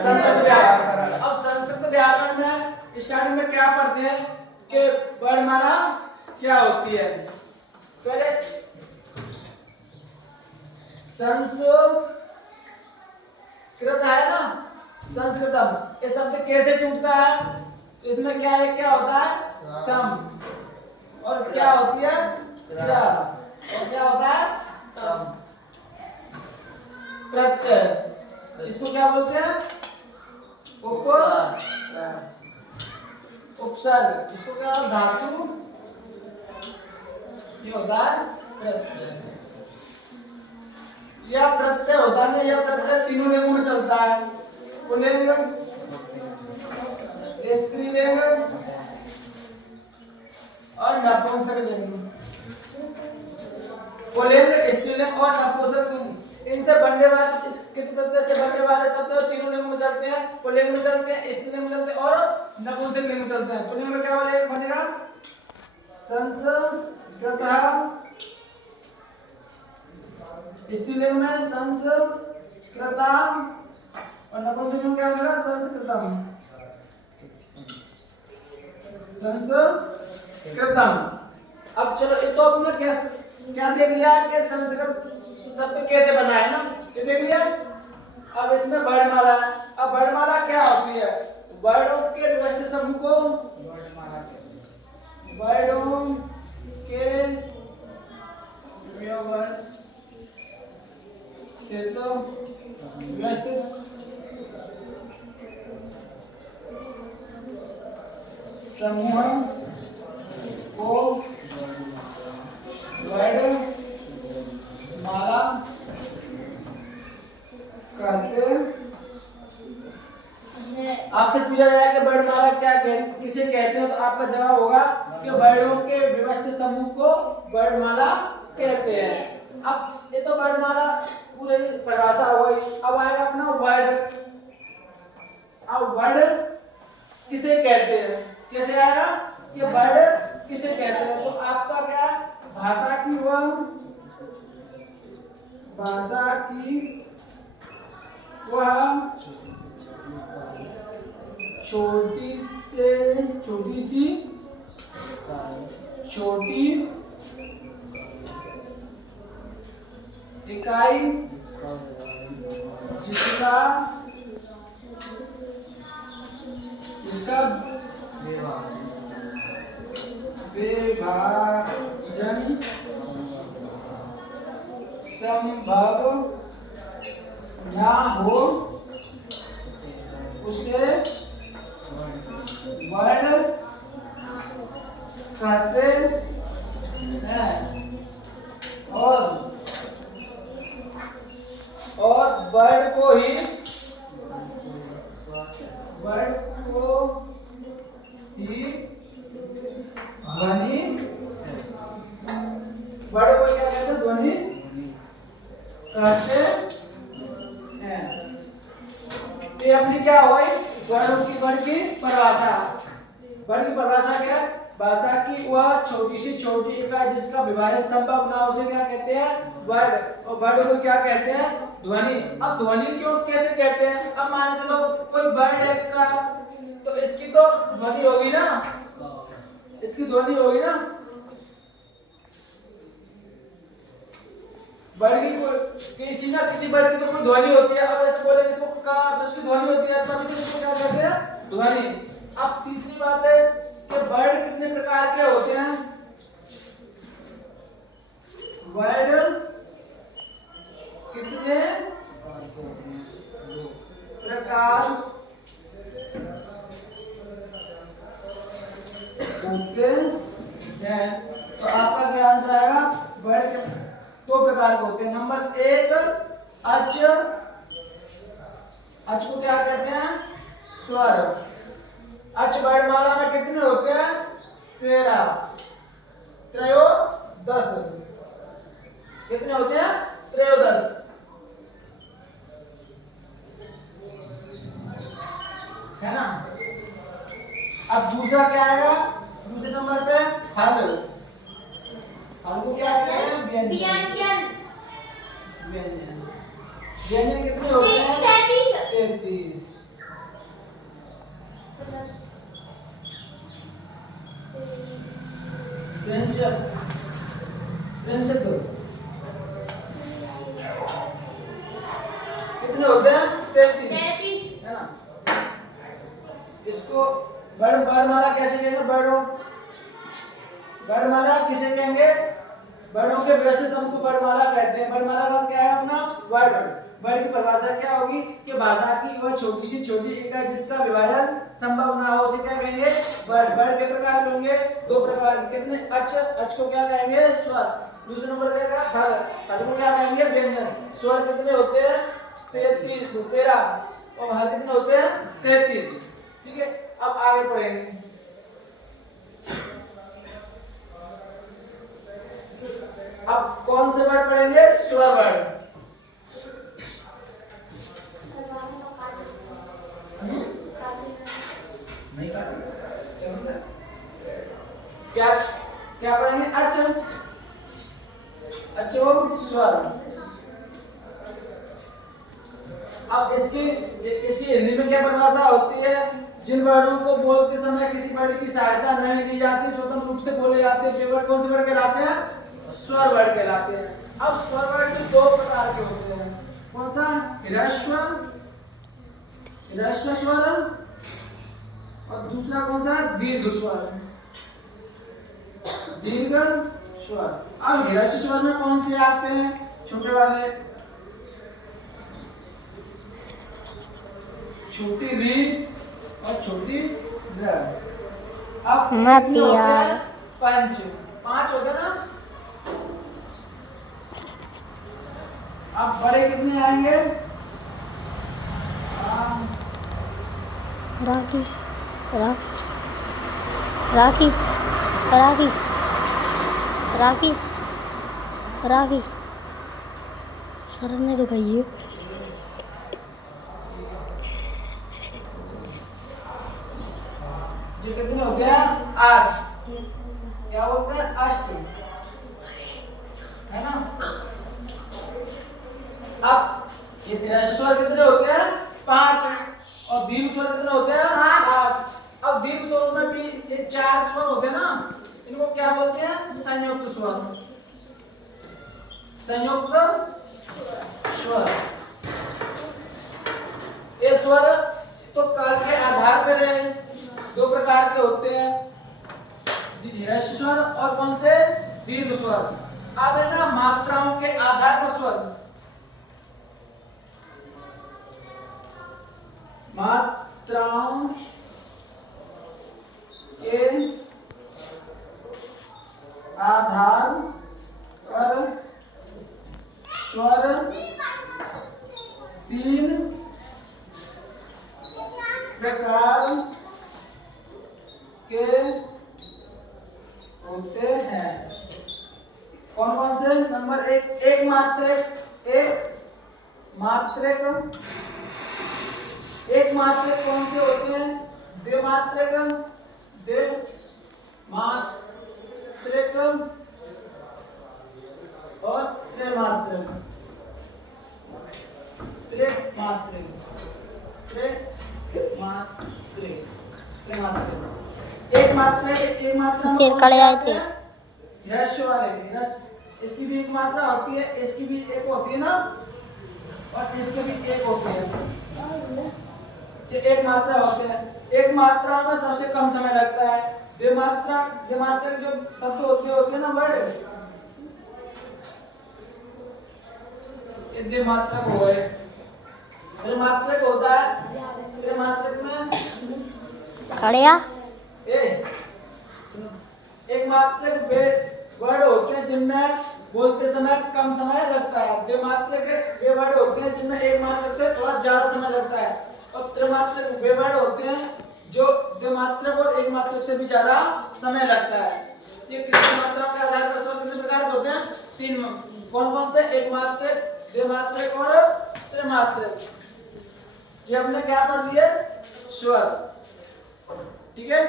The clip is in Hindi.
संस्कृत व्याकरण। अब संस्कृत व्याकरण में स्टार्टिंग में क्या पढ़ते हैं कि वर्णमाला क्या होती है। पहले संस्कृत है ना, संस्कृतम, ये शब्द कैसे टूटता है, तो इसमें क्या है, क्या होता है सम, और क्या होती है क्रिया, और क्या होता है प्रत्यय। इसको क्या बोलते हैं, उपसर्ग। इसको क्या धातु, ये होता है प्रत्यय। यह प्रत्यय होता है, यह प्रत्यय तीनों लिंगों में चलता है, पुल्लिंग, स्त्रीलिंग और नपुंसकलिंग। पुल्लिंग, स्त्रीलिंग और नपुंसकलिंग, इनसे बनने वाले, कितने प्रत्यय से बनने वाले शब्द तीनों लिंग में चलते हैं, पुल्लिंग में चलते हैं, स्त्रीलिंग में चलते हैं और नपुंसकलिंग में चलते हैं। पुल्लिंग में क्या बनेगा, संस्कृतः, स्त्रीलिंग में संस्कृता और नपुंसकलिंग में क्या बनेगा, संस्कृतम, संस्कृतम। अब चलो, ये तो अपने क्या देख लिया कि संस्कृत शब्द कैसे बना है ना, ये देख लिया। अब इसमें वर्णमाला है। अब वर्णमाला क्या होती है, वर्णों के व्यवस्थित समूह को वर्णों के व्यवस्थित समूह को वर्णमाला कहते हैं। आपसे पूछा जाए कि वर्णमाला किसे कहते हैं, तो आपका जवाब होगा कि वर्णों के व्यवस्थित समूह को वर्णमाला कहते हैं। अब ये तो वर्णमाला पूरी परिभाषा हो गई। अब आएगा अपना वर्ड। अब वर्ड किसे कहते हैं, कैसे आएगा कि वर्ड किसे कहते हैं, तो आपका क्या, भाषा की वह छोटी इकाई जिसका विभाजन संभव ना हो उसे वर्ण कहते हैं। और वर्ड को ही ध्वनि, वर्ड को क्या कहते हैं, ध्वनि कहते हैं। ये अपनी क्या हुई, वर्ड की परिभाषा। वर्ड की परिभाषा क्या है, भाषा की वह छोटी सी इकाई जिसका विभाजन संभव ना उसे क्या कहते हैं, वर्ड। और वर्ड को क्या कहते हैं, ध्वनि। अब ध्वनि क्यों कैसे कहते हैं, अब मान चलो कोई वर्ड है का, तो इसकी तो ध्वनि होगी ना, इसकी ध्वनि होगी ना। वर्ड की किसी वर्ड की तो कोई ध्वनि होती है। अब ऐसे बोले इसको का, तो इसकी ध्वनि होती है, तो इसको क्या कहते हैं, ध्वनि। अब तीसरी बात है कि वर्ड कितने प्रकार के होते हैं, वर्ड कितने प्रकार होते हैं, तो आपका क्या आंसर आएगा, वर्ड दो प्रकार के होते हैं। नंबर एक, अच को क्या कहते हैं, स्वर। अच वर्णमाला में कितने होते हैं, 13, त्रयोदश। कितने होते हैं, त्रयोदश, है ना। अब दूसरा क्या आएगा, दूसरे नंबर पे हल। हल को क्या कहते हैं, व्यंजन। व्यंजन कितने होते हैं, 33। 63 कितने होते हैं 33 है ना। इसको वर्णमाला कैसे कहेंगे? वर्णमाला किसे कहेंगे? वर्णों के व्यवस्थित समूह को वर्णमाला कहते हैं। वर्णमाला का क्या है अपना? वर्ड। वर्ड की परिभाषा क्या होगी कि भाषा की वह छोटी सी छोटी इकाई जिसका विभाजन संभव ना हो उसे क्या कहेंगे? वर्ड। वर्ड के प्रकार होंगे 2 प्रकार के। कितने? अच को क्या कहेंगे? स्वर। दूसरे नंबर क्या है? हल। हल को क्या कहेंगे? व्यंजन। स्वर कितने होते हैं? 13 और हल कितने होते हैं? 33। ठीक है, अब आगे पढ़ेंगे। अब कौन से वर्ड पढ़ेंगे? स्वर वर्ड। नहीं काटेंगे। क्या क्या पढ़ेंगे? अच्छो स्वर। अब इसकी हिंदी में क्या परिभाषा होती है? जिन वर्णों को बोलते समय किसी वर्ड की सहायता नहीं ली जाती, स्वतंत्र रूप से बोले जाते हैं, वे वर्ड कौन से वर्ड कहलाते हैं? स्वर वर्ड कहलाते हैं। अब स्वर वर्ड भी 2 प्रकार के होते हैं। कौन सा? ह्रस्व स्वर और दूसरा कौन सा? दीर्घ स्वर। दीर्घ स्वर। अब ह्रस्व स्वर में कौन से आते हैं? छोटे वाले, छोटी री और छोटी र। अब पंच 5 होते ना। अब बड़े कितने आएंगे? राखी राखी राखी राखी राखी राखी सर ने रुकाइए। जो कितने हो गया? 8। क्या बोलते हैं? अष्ट, है ना। अब ये ह्रस्व स्वर कितने होते हैं? 5 और दीर्घ स्वर कितने होते हैं? 8। अब दीर्घ स्वर में भी ये 4 स्वर होते हैं ना, इनको क्या बोलते हैं? संयुक्त स्वर। संयुक्त स्वर। ये स्वर तो काल के आधार पर है, 2 प्रकार के होते हैं, ह्रस्व स्वर और कौन से? दीर्घ स्वर। अब है ना मात्राओं के आधार पर स्वर। मात्राओं के आधार पर स्वर 3 प्रकार के होते हैं। कौन कौन से? नंबर 1 एक मात्रक। एक मात्रक कौन से होते हैं? द्विमात्रक और त्रैमात्रक। एक मात्रा फिर कड़े आए थे। ह्रस्व वाले इसकी भी एक मात्रा होती है, इसकी भी एक होती है ना, और इसकी भी एक होती है। ये एक मात्रा होते हैं। एक मात्रा में सबसे कम समय लगता है। द्विमात्रा के जो शब्द होते हैं ना वर्ड, ये द्विमात्रक हो गए। त्रिमात्रक होता है, त्रिमात्रक में खड़िया एक मात्रक वर्ड होते हैं जिनमें बोलते समय कम समय लगता है। द्विमात्रक वे वर्ड होते हैं जिनमें एक मात्रक से थोड़ा ज्यादा समय लगता है, और त्रिमात्रक वे वर्ड होते हैं जो द्विमात्रक और एक मात्रक से भी ज्यादा समय लगता है। ये किसी मात्रा के आधार पर स्वर कितने प्रकार के होते हैं? 3। कौन कौन से? एक मात्रक, द्विमात्रक और त्रिमात्रक। ये हमने क्या पढ़ लिया? स्वर। ठीक है।